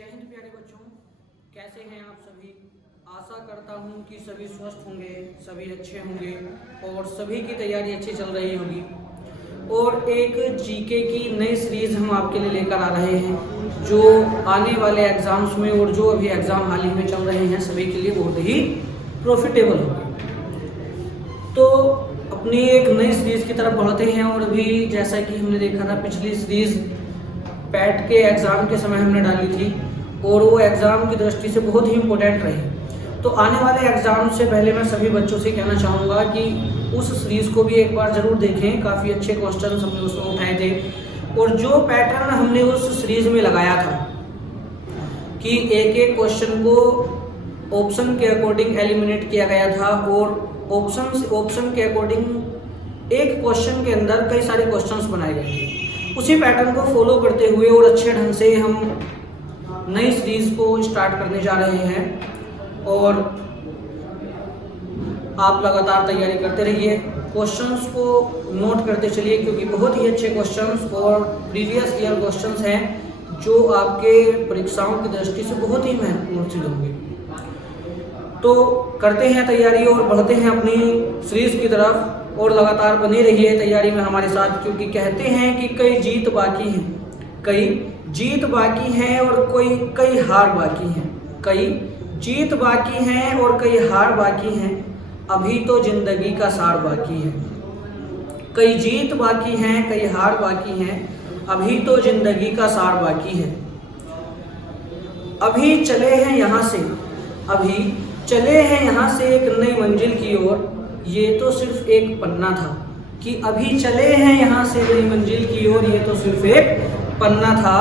जय हिंद प्यारे बच्चों, कैसे हैं आप सभी। आशा करता हूं कि सभी स्वस्थ होंगे, सभी अच्छे होंगे और सभी की तैयारी अच्छी चल रही होगी। और एक जीके की नई सीरीज हम आपके लिए लेकर आ रहे हैं जो आने वाले एग्जाम्स में और जो अभी एग्जाम हाल ही में चल रहे हैं सभी के लिए बहुत ही प्रॉफिटेबल होगी। तो अपनी एक नई सीरीज की तरफ बढ़ते हैं। और अभी जैसा कि हमने देखा था, पिछली सीरीज पैट के एग्ज़ाम के समय हमने डाली थी और वो एग्ज़ाम की दृष्टि से बहुत ही इम्पोर्टेंट रही। तो आने वाले एग्ज़ाम से पहले मैं सभी बच्चों से कहना चाहूँगा कि उस सीरीज़ को भी एक बार ज़रूर देखें। काफ़ी अच्छे क्वेश्चन हमने उसमें उठाए थे और जो पैटर्न हमने उस सीरीज़ में लगाया था कि एक एक क्वेश्चन को ऑप्शन के अकॉर्डिंग एलिमिनेट किया गया था और ऑप्शन के अकॉर्डिंग एक क्वेश्चन के अंदर कई सारे क्वेश्चंस बनाए गए थे। उसी पैटर्न को फॉलो करते हुए और अच्छे ढंग से हम नई सीरीज को स्टार्ट करने जा रहे हैं और आप लगातार तैयारी करते रहिए, क्वेश्चंस को नोट करते चलिए क्योंकि बहुत ही अच्छे क्वेश्चंस और प्रीवियस ईयर क्वेश्चंस हैं जो आपके परीक्षाओं की दृष्टि से बहुत ही महत्वपूर्ण सिद्ध होंगे। तो करते हैं तैयारी और बढ़ते हैं अपनी सीरीज की तरफ और लगातार बने रहिए तैयारी में हमारे साथ, क्योंकि कहते हैं कि कई जीत बाकी हैं और कई हार बाकी हैं। कई जीत बाकी हैं और कई हार बाकी हैं, अभी तो जिंदगी का सार बाकी है। कई जीत बाकी हैं, कई हार बाकी हैं, अभी तो जिंदगी का सार बाकी है। अभी चले हैं यहाँ से एक नई मंजिल की ओर, ये तो सिर्फ एक पन्ना था। कि अभी चले हैं यहाँ से नई मंजिल की ओर, ये तो सिर्फ एक पन्ना था,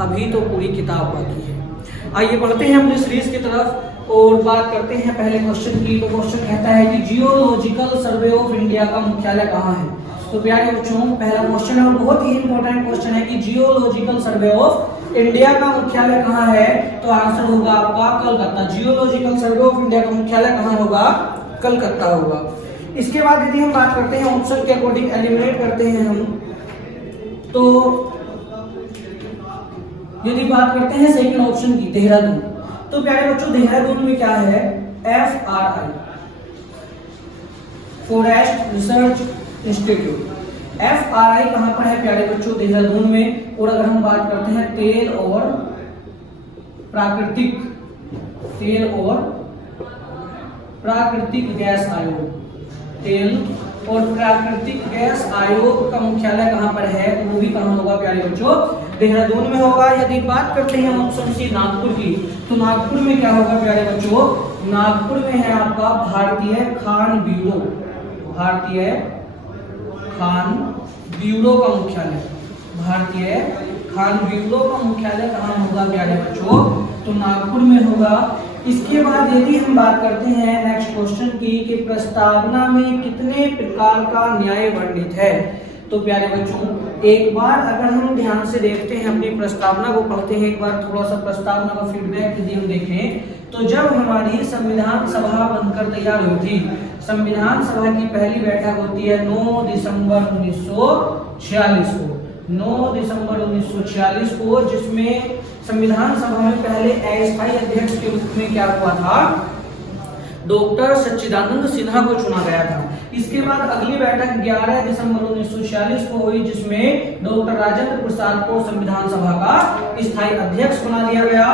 अभी तो पूरी किताब बाकी है। आइए बढ़ते हैं अपनी सीरीज की तरफ और बात करते हैं पहले क्वेश्चन की। तो क्वेश्चन कहता है कि जियोलॉजिकल सर्वे ऑफ इंडिया का मुख्यालय कहाँ है। तो प्यारे बच्चों, पहला क्वेश्चन है और बहुत ही इंपॉर्टेंट क्वेश्चन है कि जियोलॉजिकल सर्वे ऑफ इंडिया का मुख्यालय कहाँ है। तो आंसर होगा आपका Calcutta. Geological survey of India का मुख्यालय कहाँ होगा, कलकत्ता होगा। इसके बाद यदि हम बात करते हैं ऑप्शन के अकॉर्डिंग एलिमिनेट करते हैं हम, तो यदि बात करते हैं सेकंड ऑप्शन की, देहरादून। तो प्यारे बच्चों, देहरादून में क्या है, FRI forest research institute. FRI कहां पर है प्यारे बच्चों, देहरादून में। और अगर हम बात करते हैं तेल और प्राकृतिक गैस आयोग, तेल और प्राकृतिक गैस आयोग का मुख्यालय कहां पर है, तो वो भी कहां होगा प्यारे बच्चों, देहरादून में होगा। यदि बात करते हैं ऑप्शन सी नागपुर की, तो नागपुर में क्या होगा प्यारे बच्चों, नागपुर में है आपका भारतीय खान ब्यूरो का मुख्यालय। भारतीय खान ब्यूरो का मुख्यालय कहां होगा प्यारे बच्चों, तो नागपुर में होगा। इसके बाद यदि हम बात करते हैं नेक्स्ट क्वेश्चन की कि प्रस्तावना में कितने प्रकार का न्याय वर्णित है। तो प्यारे बच्चों, एक बार अगर हम ध्यान से देखते हैं अपनी प्रस्तावना को पढ़ते हैं, एक बार थोड़ा सा प्रस्तावना का फीडबैक यदि हम देखें, तो जब हमारी संविधान सभा बनकर तैयार हुई थी, संविधान सभा की पहली बैठक होती है 9 दिसंबर 1946 को, 9 दिसंबर 1946 को, जिसमें संविधान सभा में पहले अस्थायी अध्यक्ष के रूप में क्या हुआ था, डॉक्टर सच्चिदानंद सिन्हा को चुना गया था। इसके बाद अगली बैठक 11 दिसंबर 1946 को हुई, जिसमें डॉक्टर राजेंद्र प्रसाद को संविधान सभा का स्थायी अध्यक्ष बना दिया गया।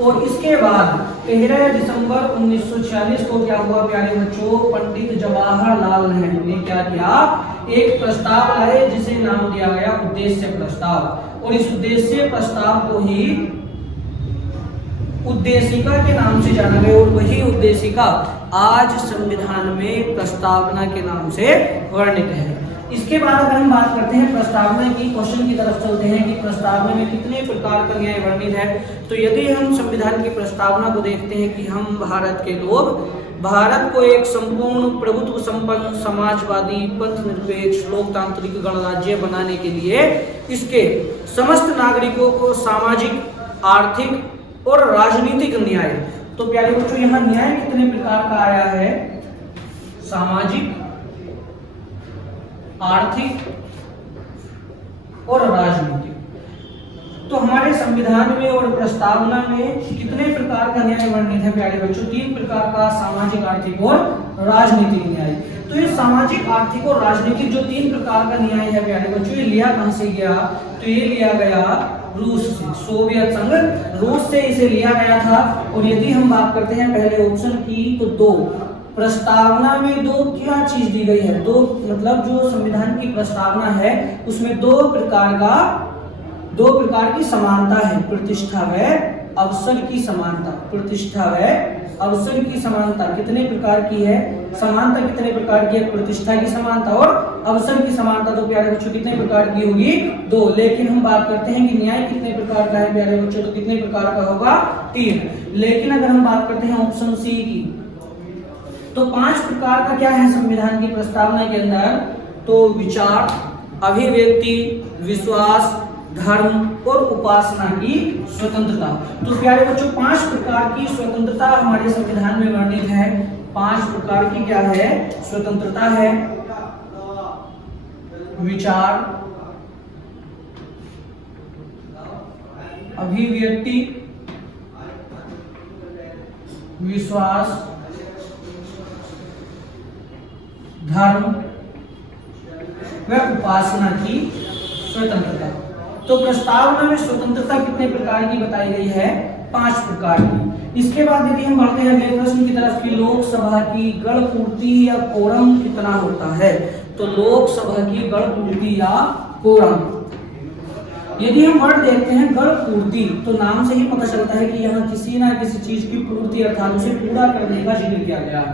और इसके बाद 13 दिसंबर 1946 को क्या हुआ प्यारे बच्चों, पंडित जवाहरलाल नेहरू ने क्या किया, एक प्रस्ताव लाए जिसे नाम दिया गया उद्देश्य प्रस्ताव। और इस उद्देश्य प्रस्ताव को ही उद्देशिका के नाम से जाना गया और वही उद्देशिका आज संविधान में प्रस्तावना के नाम से वर्णित है। इसके बाद अगर हम बात करते हैं प्रस्तावना की, क्वेश्चन की तरफ चलते हैं कि प्रस्तावना में कितने प्रकार का न्याय वर्णित है। तो यदि हम संविधान की प्रस्तावना को देखते हैं कि हम भारत के लोग भारत को एक संपूर्ण प्रभुत्व संपन्न समाजवादी पंथ निरपेक्ष लोकतांत्रिक गणराज्य बनाने के लिए इसके समस्त नागरिकों को सामाजिक, आर्थिक और राजनीतिक न्याय। तो प्यारे बच्चों, यहाँ न्याय कितने प्रकार का आया है, सामाजिक, आर्थिक और राजनीतिक। तो हमारे संविधान में और प्रस्तावना में कितने प्रकार का न्याय वर्णित है प्यारे बच्चों? 3 प्रकार का, सामाजिक, आर्थिक और राजनीतिक न्याय। तो ये सामाजिक, आर्थिक और राजनीतिक जो 3 प्रकार का न्याय है प्यारे बच्चों, ये लिया कहां से गया? तो ये लिया गया रूस से, सोवियत संघ रूस से इसे लिया गया था। और यदि हम बात करते हैं पहले ऑप्शन की, तो 2 प्रस्तावना में 2 क्या चीज दी गई है? 2 मतलब जो संविधान की प्रस्तावना है उसमें 2 प्रकार की समानता है, प्रतिष्ठा व अवसर की समानता। प्रतिष्ठा व अवसर की समानता कितने प्रकार की है? समानता कितने प्रकार की है? प्रतिष्ठा की समानता और अवसर की समानता। तो प्यारे बच्चों कितने प्रकार की होगी? 2। लेकिन हम बात करते हैं कि न्याय कितने प्रकार का है प्यारे बच्चों? तो कितने प्रकार का होगा? 3। लेकिन अगर हम बात करते हैं ऑप्शन सी की, तो 5 प्रकार का क्या है संविधान की प्रस्तावना के अंदर? तो विचार, अभिव्यक्ति, विश्वास, धर्म और उपासना की स्वतंत्रता। तो प्यारे बच्चों 5 प्रकार की स्वतंत्रता हमारे संविधान में वर्णित है। 5 प्रकार की क्या है? स्वतंत्रता है। विचार, अभिव्यक्ति, विश्वास, धर्म व उपासना की स्वतंत्रता। तो प्रस्तावना में स्वतंत्रता कितने प्रकार की बताई गई है? 5 प्रकार की। इसके बाद यदि हम बढ़ते हैं अगले प्रश्न की तरफ की, लोकसभा की गण पूर्ति या कोरम कितना होता है? तो लोकसभा की गण पूर्ति या कोरम, यदि हम वर्ड देखते हैं गण पूर्ति, तो नाम से ही पता चलता है कि यहाँ किसी ना किसी चीज की पूर्ति अर्थात उसे पूरा करने का जिक्र किया गया है।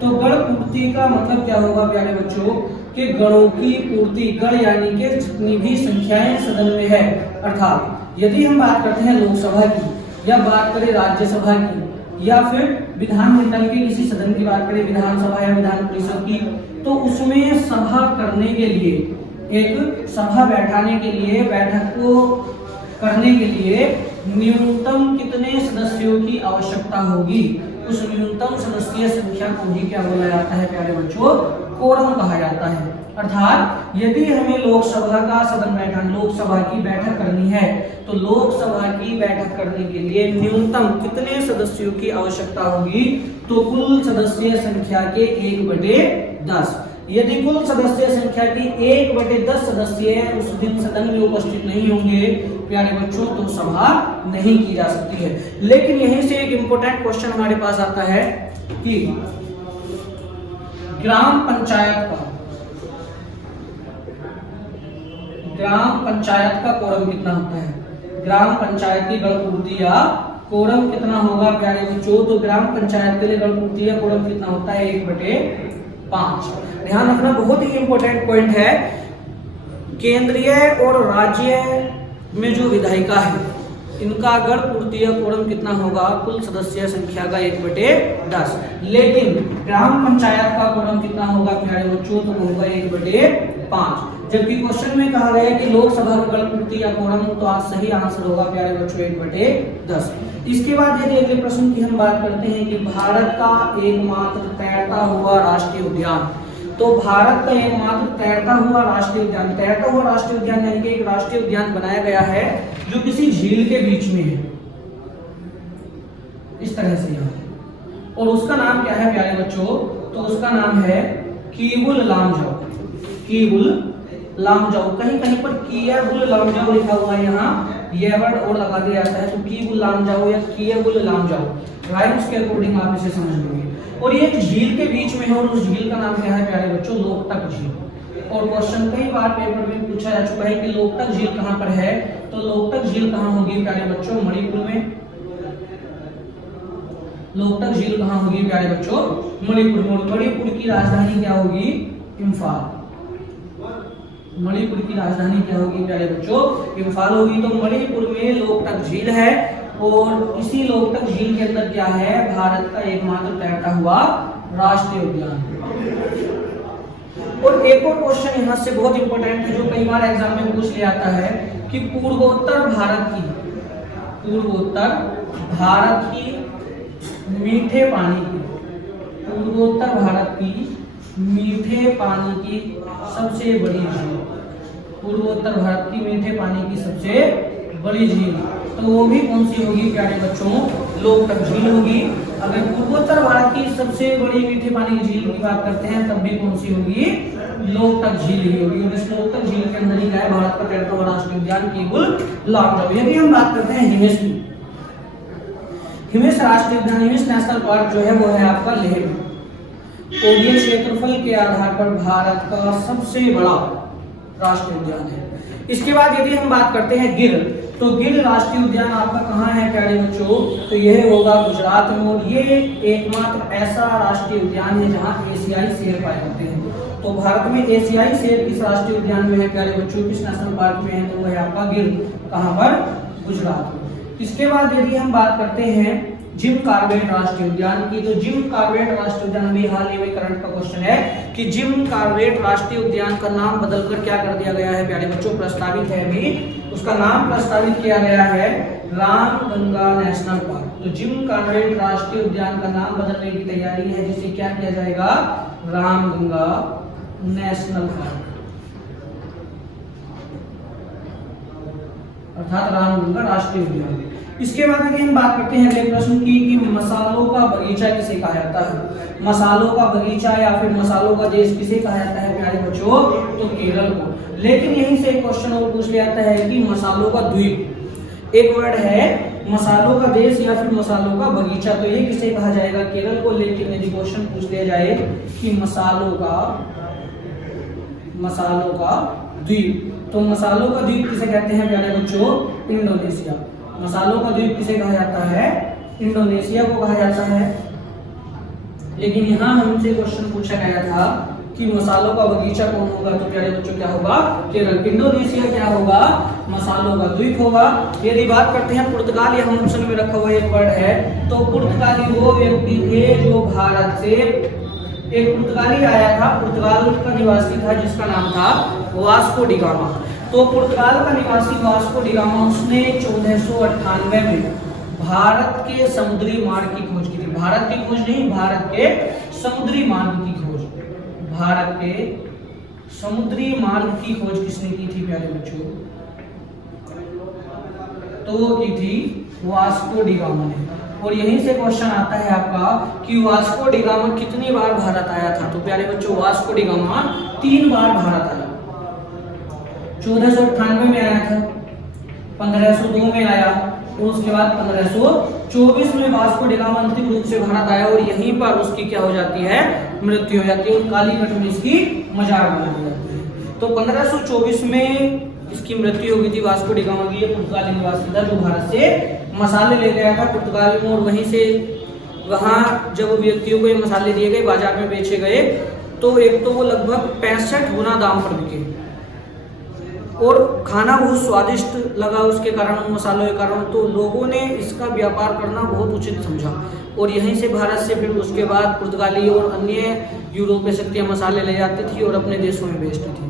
तो गण पूर्ति का मतलब क्या होगा प्यारे बच्चों? कि गणों की पूर्ति, गण यानी कि जितनी भी संख्याएं सदन में है, अर्थात यदि हम बात करते हैं लोकसभा की या बात करें राज्यसभा की या फिर विधानमंडल के किसी सदन की बात करें, विधानसभा या विधान परिषद की, तो उसमें सभा करने के लिए, एक सभा बैठाने के लिए, बैठक को करने के लिए न्यूनतम कितने सदस्यों की आवश्यकता होगी? उस न्यूनतम सदस्यीय संख्या को ही क्या बोला जाता है प्यारे बच्चों? कोरम कहा जाता है। अर्थात यदि हमें लोकसभा का सदन बैठक, लोकसभा की बैठक करनी है, तो लोकसभा की बैठक करने के लिए न्यूनतम कितने सदस्यों की आवश्यकता होगी? तो कुल सदस्यीय संख्या के 1/10। यदि कुल सदस्य संख्या की 1/10 सदस्य उस दिन सदन में उपस्थित नहीं होंगे प्यारे बच्चों, तो सभा नहीं की जा सकती है। लेकिन यहीं से एक इंपॉर्टेंट क्वेश्चन हमारे पास आता है कि ग्राम पंचायत का कोरम कितना होता है? ग्राम पंचायत की गण पूर्ति या कोरम कितना होगा प्यारे बच्चों? तो ग्राम पंचायत के लिए गण पूर्ति या कोरम कितना होता है? 1/5। ध्यान रखना, बहुत ही इंपॉर्टेंट पॉइंट है। केंद्रीय और राज्य में जो विधायिका है, इनका गण पूर्ति या कोरम कितना होगा? कुल सदस्य संख्या का 1/10। लेकिन ग्राम पंचायत का कोरम कितना होगा प्यारे बच्चों? तो होगा 1/5। जबकि क्वेश्चन में कहा गया है कि लोकसभा का गण पूर्ति या कोरम, तो आज सही आंसर होगा प्यारे बच्चों 1/10। इसके बाद यदि अगले प्रश्न की हम बात करते हैं कि भारत का एकमात्र तैरता हुआ राष्ट्रीय उद्यान, तो भारत का एकमात्र तैरता हुआ राष्ट्रीय उद्यान, तैरता हुआ राष्ट्रीय उद्यान यानी कि एक राष्ट्रीय उद्यान बनाया गया है जो किसी झील के बीच में है, इस तरह से यहाँ, और उसका नाम क्या है प्यारे बच्चों? तो उसका नाम है कीबुल लामजाओ। कीबुल लामजाओ, कहीं कहीं पर कियाबुल लामजाओ लिखा हुआ है, यहाँ यह वर्ड और लगा दिया जाता है, तो कीबुल लामजाओ या कियाबुल लामजाओ, राइम्स के अकॉर्डिंग आप इसे समझ लोगे। और ये एक झील के बीच में है, और उस झील का नाम क्या है प्यारे बच्चों? लोकटक झील। और क्वेश्चन कई बार पेपर में पूछा जा चुका है कि लोकटक झील कहाँ पर है? तो लोकटक झील कहाँ होगी प्यारे बच्चों? मणिपुर में। लोकटक झील कहाँ होगी प्यारे बच्चों? मणिपुर। मणिपुर की राजधानी क्या होगी? इम्फाल। मणिपुर की राजधानी क्या होगी प्यारे बच्चों? इम्फाल होगी। तो मणिपुर में लोकटक झील है, और इसी लोकटक झील के अंदर क्या है? भारत का एकमात्र तैरता हुआ राष्ट्रीय उद्यान। और एक और क्वेश्चन यहाँ से बहुत इंपॉर्टेंट है, जो कई बार एग्जाम में पूछ लिया जाता है कि पूर्वोत्तर भारत की मीठे पानी की, पूर्वोत्तर भारत की मीठे पानी की सबसे बड़ी झील, पूर्वोत्तर भारत की मीठे पानी की सबसे बड़ी झील, तो वो भी कौन सी होगी प्यारे बच्चों, लोकटक झील होगी। अगर पूर्वोत्तर भारत की सबसे बड़ी मीठे पानी की झील की बात करते हैं तब भी कौन सी होगी, लोकटक झील ही होगी। और इस लोकटक झील के अंदर ही है भारत का 13वां राष्ट्रीय उद्यान केवल लामबद। यदि हम बात करते हैं हिमेश की, हिमेश राष्ट्रीय उद्यान, हिमेश नेशनल पार्क जो है वो है आपका लेह में। ओडियन क्षेत्रफल के आधार पर भारत का सबसे बड़ा राष्ट्रीय उद्यान है। इसके बाद यदि हम बात करते हैं गिर, तो गिर राष्ट्रीय उद्यान आपका कहाँ है प्यारे बच्चों, तो यह होगा गुजरात में। और ये एकमात्र ऐसा राष्ट्रीय उद्यान है जहाँ एशियाई शेर पाए जाते हैं। तो भारत में एशियाई शेर किस राष्ट्रीय उद्यान में है प्यारे बच्चों, किस नेशनल पार्क में है, तो वह है आपका गिर, कहाँ पर, गुजरात में। इसके बाद यदि हम बात करते हैं जिम कॉर्बेट राष्ट्रीय उद्यान की, तो जिम कॉर्बेट राष्ट्रीय उद्यान भी हाल ही में करंट का क्वेश्चन है कि जिम कॉर्बेट राष्ट्रीय उद्यान का नाम बदलकर क्या कर दिया गया है प्यारे बच्चों, प्रस्तावित है अभी, उसका नाम प्रस्तावित किया गया है रामगंगा नेशनल पार्क। तो जिम कॉर्बेट राष्ट्रीय उद्यान का नाम बदलने की तैयारी है, जिसे क्या किया जाएगा, रामगंगा नेशनल पार्क, अर्थात रामगंगा राष्ट्रीय उद्यान। इसके बाद यदि हम बात करते हैं अगले प्रश्न की कि मसालों का बगीचा किसे कहा जाता है, मसालों का बगीचा या फिर मसालों का देश किसे कहा जाता है प्यारे बच्चों, तो केरल को। लेकिन यहीं से एक क्वेश्चन और पूछ लिया जाता है कि मसालों का द्वीप, एक वर्ड है मसालों का देश या फिर मसालों का बगीचा, तो ये किसे कहा जाएगा, केरल को। लेकिन यदि क्वेश्चन पूछ लिया जाए कि मसालों का द्वीप, तो मसालों का द्वीप किसे कहते हैं प्यारे बच्चों, इंडोनेशिया। मसालों का द्वीप किसे कहा जाता है, इंडोनेशिया को कहा जाता है। लेकिन यहाँ हमसे क्वेश्चन पूछा गया था कि मसालों का बगीचा कौन होगा, तो प्यारे बच्चों क्या होगा, केरल। इंडोनेशिया क्या होगा, मसालों का द्वीप होगा। यदि बात करते हैं पुर्तगाल, यहाँ ऑप्शन में रखा हुआ एक वर्ड है, तो पुर्तगाली वो व्यक्ति थे जो भारत से, एक पुर्तगाली आया था, पुर्तगाल का निवासी था जिसका नाम था वास्को डी गामा। तो पुर्तगाल का निवासी वास्को डी गामा, उसने 1498 में भारत के समुद्री मार्ग की खोज की थी। भारत की खोज नहीं, भारत के समुद्री मार्ग की खोज, भारत के समुद्री मार्ग की खोज किसने की थी प्यारे बच्चों, तो वो की थी वास्को डी गामा ने। और यहीं से क्वेश्चन आता है आपका कि वास्को डी गामा कितनी बार भारत आया था, तो प्यारे बच्चों वास्को डी गामा 3 बार भारत आया। 1498 में आया था, 1502 में आया, और उसके बाद 1524 में वास्को डी गामा अंतिम रूप से भारत आया। और यहीं पर उसकी क्या हो जाती है, मृत्यु हो जाती है, और कालीकट में इसकी मजार बना दी जाती है। तो 1524 में इसकी मृत्यु हो गई थी वास्को डी गामा की। पुर्तगाली निवासी था जो भारत से मसाले ले गया था पुर्तगाल में, और वहीं से वहाँ जब व्यक्तियों को ये मसाले दिए गए, बाजार में बेचे गए, तो एक तो वो लगभग 65 गुना दाम पर बिके, और खाना बहुत स्वादिष्ट लगा उसके कारण, मसालों के कारण, तो लोगों ने इसका व्यापार करना बहुत उचित समझा। और यहीं से भारत से फिर उसके बाद पुर्तगाली और अन्य यूरोपीय शक्तियाँ मसाले ले जाती थी और अपने देशों में बेचती थी।